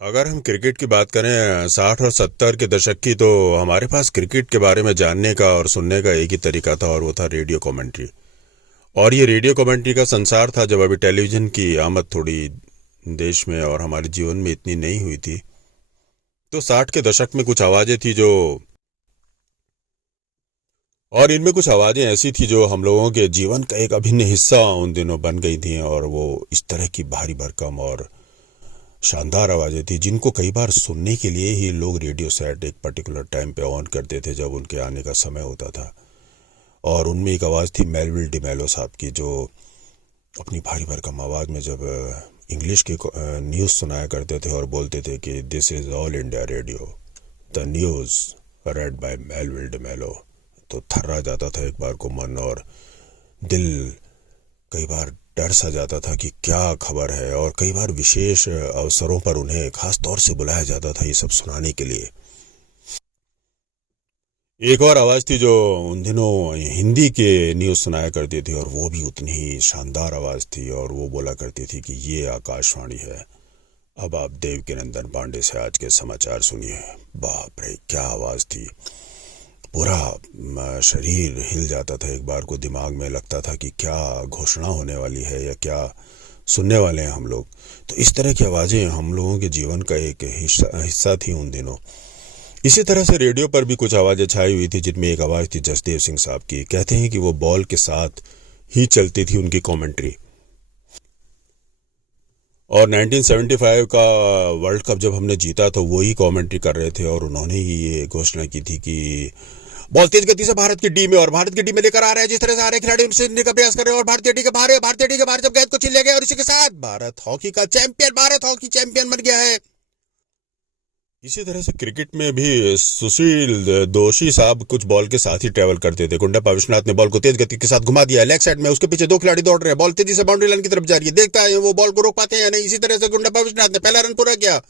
अगर हम क्रिकेट की बात करें 60 और 70 के दशक की, तो हमारे पास क्रिकेट के बारे में जानने का और सुनने का एक ही तरीका था, और वो था रेडियो कमेंट्री। और ये रेडियो कमेंट्री का संसार था जब अभी टेलीविज़न की आमद थोड़ी देश में और हमारे जीवन में इतनी नहीं हुई थी। तो 60 के दशक में कुछ आवाज़ें थी जो, और इनमें कुछ आवाज़ें ऐसी थी जो हम लोगों के जीवन का एक अभिन्न हिस्सा उन दिनों बन गई थी। और वो इस तरह की भारी भरकम और शानदार आवाज़ें थी जिनको कई बार सुनने के लिए ही लोग रेडियो सेट एक पर्टिकुलर टाइम पे ऑन करते थे जब उनके आने का समय होता था। और उनमें एक आवाज़ थी मेलविल डिमेलो साहब की, जो अपनी भारी भरकम आवाज़ में जब इंग्लिश के न्यूज़ सुनाया करते थे और बोलते थे कि this is All India Radio, the news read by Melville de Mello, तो थर्रा जाता था एक बार को मन, और दिल कई बार डर सा जाता था कि क्या खबर है। और कई बार विशेष अवसरों पर उन्हें खास तौर से बुलाया जाता था ये सब सुनाने के लिए। एक और आवाज़ थी जो उन दिनों हिंदी के न्यूज़ सुनाया करती थी, और वो भी उतनी ही शानदार आवाज़ थी। और वो बोला करती थी कि ये आकाशवाणी है, अब आप देवकी नंदन पांडे से आज के समाचार सुनिए। बाप रे, क्या आवाज़ थी! पूरा शरीर हिल जाता था एक बार को, दिमाग में लगता था कि क्या घोषणा होने वाली है या क्या सुनने वाले हैं हम लोग। तो इस तरह की आवाज़ें हम लोगों के जीवन का एक हिस्सा थी उन दिनों। इसी तरह से रेडियो पर भी कुछ आवाज़ें छाई हुई थी, जिनमें एक आवाज़ थी जसदेव सिंह साहब की। कहते हैं कि वो बॉल के साथ ही चलती थी उनकी कमेंट्री। और 1975 का वर्ल्ड कप जब हमने जीता तो वही कमेंट्री कर रहे थे, और उन्होंने ही ये घोषणा की थी कि बॉल तेज गति से भारत की डी में, और भारत की डी में लेकर आ रहे हैं, जिस तरह से आ रहे खिलाड़ी उनसे का प्रयास कर रहे हैं, और भारतीय डी के बाहर जब गेंद को छीन लिया गया, और इसी के साथ भारत हॉकी का चैंपियन, भारत हॉकी चैंपियन बन गया है। इसी तरह से क्रिकेट में भी सुशील दोषी साहब कुछ बॉल के साथ ही ट्रेवल करते थे। गुंडप्पा विश्वनाथ ने बॉल को तेज गति के साथ घुमा दिया लेग साइड में, उसके पीछे दो खिलाड़ी दौड़ रहे हैं, बॉल तेजी से बाउंड्री लाइन की तरफ जा रही है, देखता है वो बॉल को रोक पाते हैं या नहीं। इसी तरह से गुंडप्पा विश्वनाथ ने पहला रन पूरा किया,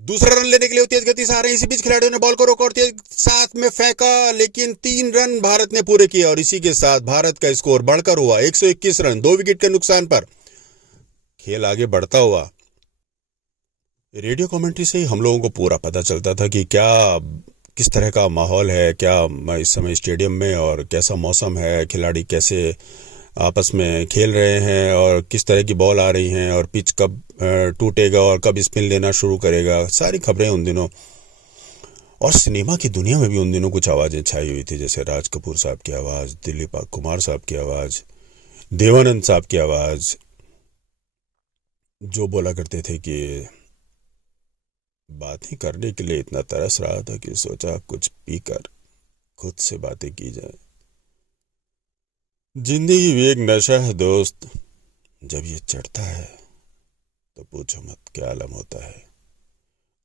दूसरा रन लेने के लिए तेज गति से आ रहे हैं, इसी बीच खिलाड़ियों ने बॉल को रोका और तेज साथ में फेंका, लेकिन 3 रन भारत ने पूरे किए, और इसी के साथ भारत का स्कोर बढ़कर हुआ 121 रन, 2 विकेट के नुकसान पर खेल आगे बढ़ता हुआ। रेडियो कमेंट्री से ही हम लोगों को पूरा पता चलता था कि क्या किस तरह का माहौल है, क्या इस समय स्टेडियम में, और कैसा मौसम है, खिलाड़ी कैसे आपस में खेल रहे हैं, और किस तरह की बॉल आ रही हैं, और पिच कब टूटेगा और कब स्पिन लेना शुरू करेगा। सारी खबरें उन दिनों। और सिनेमा की दुनिया में भी उन दिनों कुछ आवाज़ें छाई हुई थी, जैसे राज कपूर साहब की आवाज़, दिलीप कुमार साहब की आवाज़, देवानंद साहब की आवाज़, जो बोला करते थे कि बातें करने के लिए इतना तरस रहा था कि सोचा कुछ पीकर खुद से बातें की जाए। जिंदगी भी एक नशा है दोस्त, जब ये चढ़ता है तो पूछो मत क्या आलम होता है।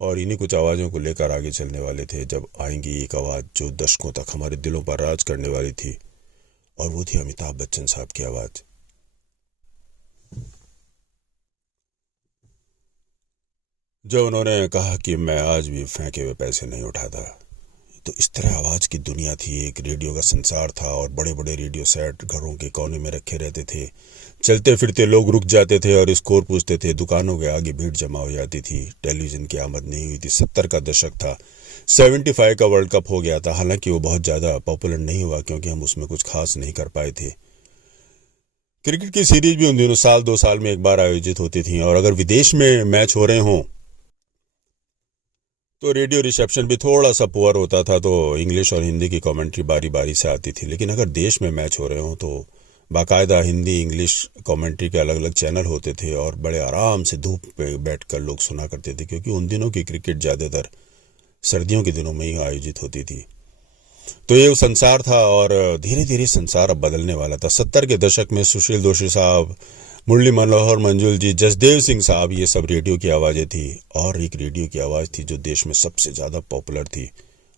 और इन्हीं कुछ आवाज़ों को लेकर आगे चलने वाले थे जब आएंगी एक आवाज़ जो दशकों तक हमारे दिलों पर राज करने वाली थी, और वो थी अमिताभ बच्चन साहब की आवाज़। जब उन्होंने कहा कि मैं आज भी फेंके हुए पैसे नहीं उठाता, तो इस तरह आवाज़ की दुनिया थी, एक रेडियो का संसार था, और बड़े बड़े रेडियो सेट घरों के कोने में रखे रहते थे। चलते फिरते लोग रुक जाते थे और स्कोर पूछते थे, दुकानों के आगे भीड़ जमा हो जाती थी। टेलीविज़न की आमद नहीं हुई थी, 70 का दशक था, 75 का वर्ल्ड कप हो गया था। हालांकि वो बहुत ज़्यादा पॉपुलर नहीं हुआ क्योंकि हम उसमें कुछ खास नहीं कर पाए थे। क्रिकेट की सीरीज भी उन दिनों साल 2 साल में एक बार आयोजित होती थी, और अगर विदेश में मैच हो रहे हों तो रेडियो रिसेप्शन भी थोड़ा सा पुअर होता था, तो इंग्लिश और हिंदी की कमेंट्री बारी बारी से आती थी। लेकिन अगर देश में मैच हो रहे हों तो बाकायदा हिंदी इंग्लिश कमेंट्री के अलग अलग चैनल होते थे, और बड़े आराम से धूप पे बैठकर लोग सुना करते थे, क्योंकि उन दिनों की क्रिकेट ज़्यादातर सर्दियों के दिनों में ही आयोजित होती थी। तो ये संसार था, और धीरे धीरे संसार अब बदलने वाला था। 70 के दशक में सुशील दोषी साहब, मुरली मनोहर मंजुल जी, जसदेव सिंह साहब, ये सब रेडियो की आवाज़ें थी। और एक रेडियो की आवाज़ थी जो देश में सबसे ज़्यादा पॉपुलर थी,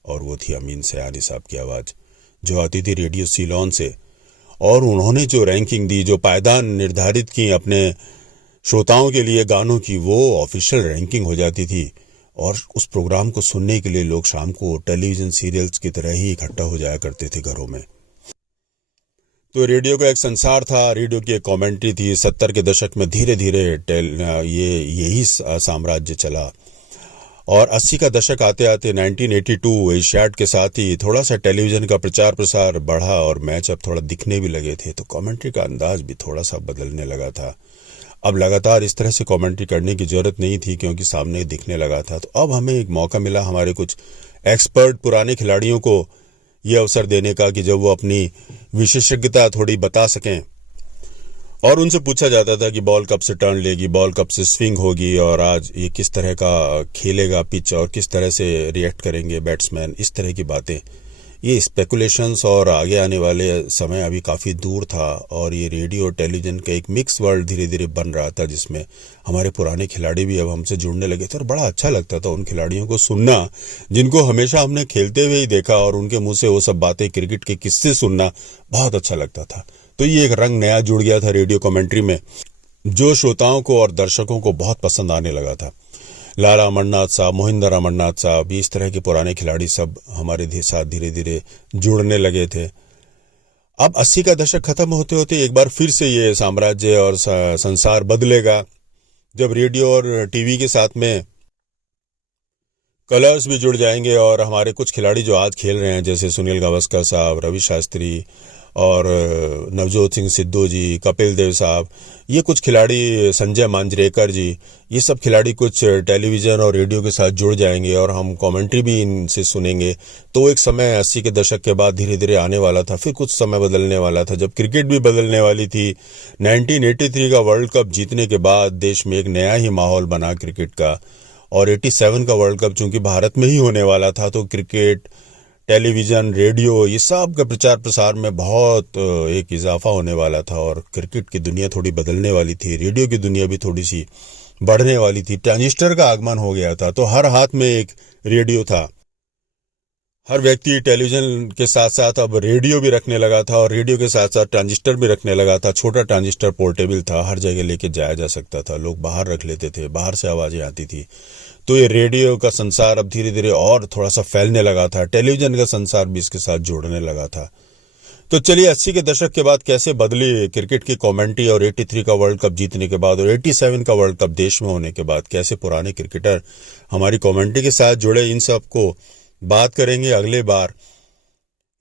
और वो थी अमीन सयानी साहब की आवाज़, जो आती थी रेडियो सीलोन से। और उन्होंने जो रैंकिंग दी, जो पायदान निर्धारित की अपने श्रोताओं के लिए गानों की, वो ऑफिशियल रैंकिंग हो जाती थी। और उस प्रोग्राम को सुनने के लिए लोग शाम को टेलीविज़न सीरियल्स की तरह ही इकट्ठा हो जाया करते थे घरों में। तो रेडियो का एक संसार था, रेडियो की एक कमेंट्री थी। 70 के दशक में धीरे धीरे यही साम्राज्य चला, और 80 का दशक आते आते 1982 एशियाड के साथ ही थोड़ा सा टेलीविज़न का प्रचार प्रसार बढ़ा और मैच अब थोड़ा दिखने भी लगे थे, तो कमेंट्री का अंदाज भी थोड़ा सा बदलने लगा था। अब लगातार इस तरह से कमेंट्री करने की ज़रूरत नहीं थी क्योंकि सामने दिखने लगा था। तो अब हमें एक मौका मिला हमारे कुछ एक्सपर्ट पुराने खिलाड़ियों को ये अवसर देने का कि जब वो अपनी विशेषज्ञता थोड़ी बता सकें। और उनसे पूछा जाता था कि बॉल कब से टर्न लेगी, बॉल कब से स्विंग होगी, और आज ये किस तरह का खेलेगा पिच, और किस तरह से रिएक्ट करेंगे बैट्समैन, इस तरह की बातें। ये स्पेकुलेशंस और आगे आने वाले समय अभी काफ़ी दूर था, और ये रेडियो और टेलीविज़न का एक मिक्स वर्ल्ड धीरे धीरे बन रहा था जिसमें हमारे पुराने खिलाड़ी भी अब हमसे जुड़ने लगे थे। और बड़ा अच्छा लगता था उन खिलाड़ियों को सुनना जिनको हमेशा हमने खेलते हुए ही देखा, और उनके मुंह से वो सब बातें, क्रिकेट के किस्से सुनना बहुत अच्छा लगता था। तो ये एक रंग नया जुड़ गया था रेडियो कमेंट्री में, जो श्रोताओं को और दर्शकों को बहुत पसंद आने लगा था। लाला अमरनाथ साहब, मोहिंदर अमरनाथ साहब, इस तरह के पुराने खिलाड़ी सब हमारे साथ धीरे धीरे जुड़ने लगे थे। अब 80 का दशक खत्म होते होते एक बार फिर से ये साम्राज्य और संसार बदलेगा, जब रेडियो और टीवी के साथ में कलर्स भी जुड़ जाएंगे, और हमारे कुछ खिलाड़ी जो आज खेल रहे हैं जैसे सुनील गावस्कर साहब, रवि शास्त्री और नवजोत सिंह सिद्धू जी, कपिल देव साहब, ये कुछ खिलाड़ी, संजय मांजरेकर जी, ये सब खिलाड़ी कुछ टेलीविज़न और रेडियो के साथ जुड़ जाएंगे और हम कमेंट्री भी इनसे सुनेंगे। तो एक समय 80 के दशक के बाद धीरे धीरे आने वाला था। फिर कुछ समय बदलने वाला था जब क्रिकेट भी बदलने वाली थी। 1983 का वर्ल्ड कप जीतने के बाद देश में एक नया ही माहौल बना क्रिकेट का, और 87 का वर्ल्ड कप चूंकि भारत में ही होने वाला था, तो क्रिकेट, टेलीविज़न, रेडियो, ये सब का प्रचार प्रसार में बहुत एक इजाफा होने वाला था, और क्रिकेट की दुनिया थोड़ी बदलने वाली थी, रेडियो की दुनिया भी थोड़ी सी बढ़ने वाली थी। ट्रांजिस्टर का आगमन हो गया था, तो हर हाथ में एक रेडियो था। हर व्यक्ति टेलीविज़न के साथ साथ अब रेडियो भी रखने लगा था, और रेडियो के साथ साथ ट्रांजिस्टर भी रखने लगा था। छोटा ट्रांजिस्टर पोर्टेबल था, हर जगह लेके जाया जा सकता था, लोग बाहर रख लेते थे, बाहर से आवाज़ें आती थी। तो ये रेडियो का संसार अब धीरे धीरे और थोड़ा सा फैलने लगा था, टेलीविज़न का संसार भी इसके साथ जुड़ने लगा था। तो चलिए 80 के दशक के बाद कैसे बदली क्रिकेट की कमेंट्री, और 83 का वर्ल्ड कप जीतने के बाद और 87 का वर्ल्ड कप देश में होने के बाद कैसे पुराने क्रिकेटर हमारी कमेंट्री के साथ जुड़े, इन सब को बात करेंगे अगले बार।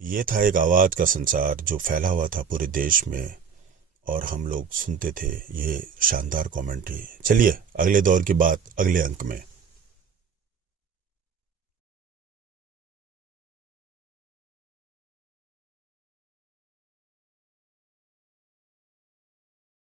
ये था एक आवाज़ का संसार जो फैला हुआ था पूरे देश में, और हम लोग सुनते थे ये शानदार कमेंट्री। चलिए अगले दौर की बात अगले अंक में।